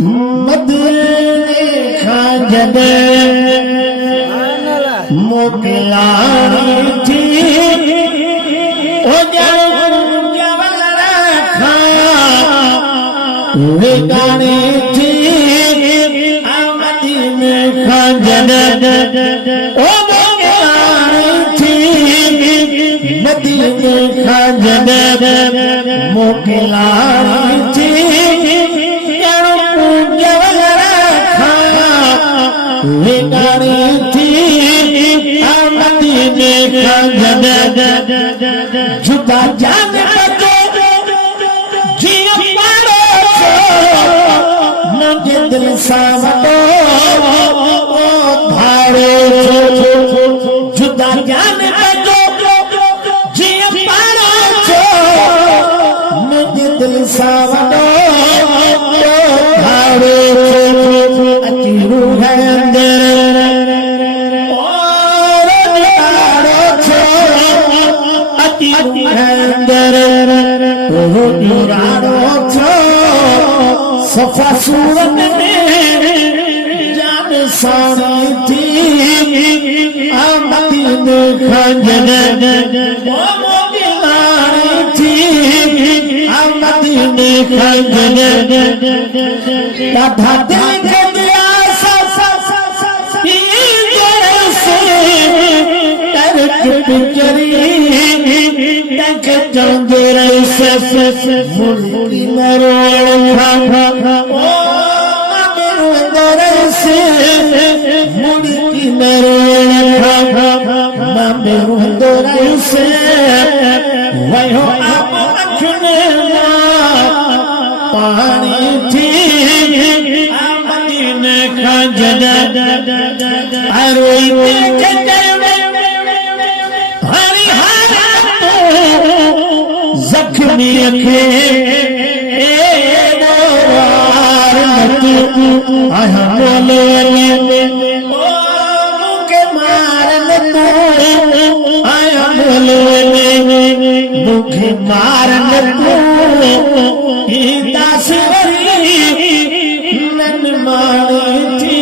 मदीने खां जॾहिं मोकिलाणी थी ओ ॼण विगाड़ी थी मदीने खां जॾहिं ओ मोकिलाणी थी मदीने खां जॾहिं मोकिलाणी थी विगाड़ी थी मदीने खां जॾहिं जुदा जान दिल सावतो भाड़े जुदा जान बजो जिया पारो छो मुझे दिल सावतो भाड़े अची रूह अंदर और यारो छो अची रूह अंदर ओ यारो छो सफा सूरत में जान सारी थी मदीने खां जॾहिं ओ मोकिलाणी थी मदीने खां जॾहिं ॾाढा दिल खे दिया तक चवंदे रही मुल्की मरोड़ मुल्की मरोड़ से वयो पानी थी मदीने खां जॾहिं जख्मी खे मुखे मारन मुखे मारन नन मारी थी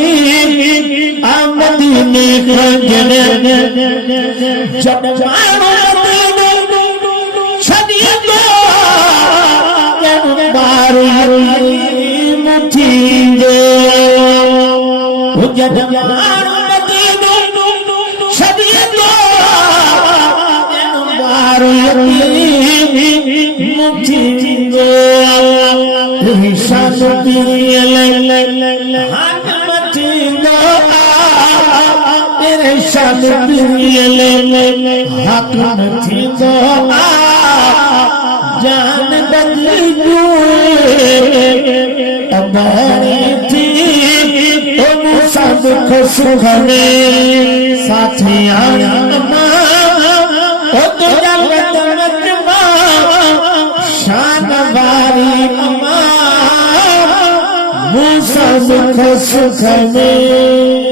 मदीने खां जॾहिं जान बदली थी सब सुख में साथी शान वारी मूसा सुख में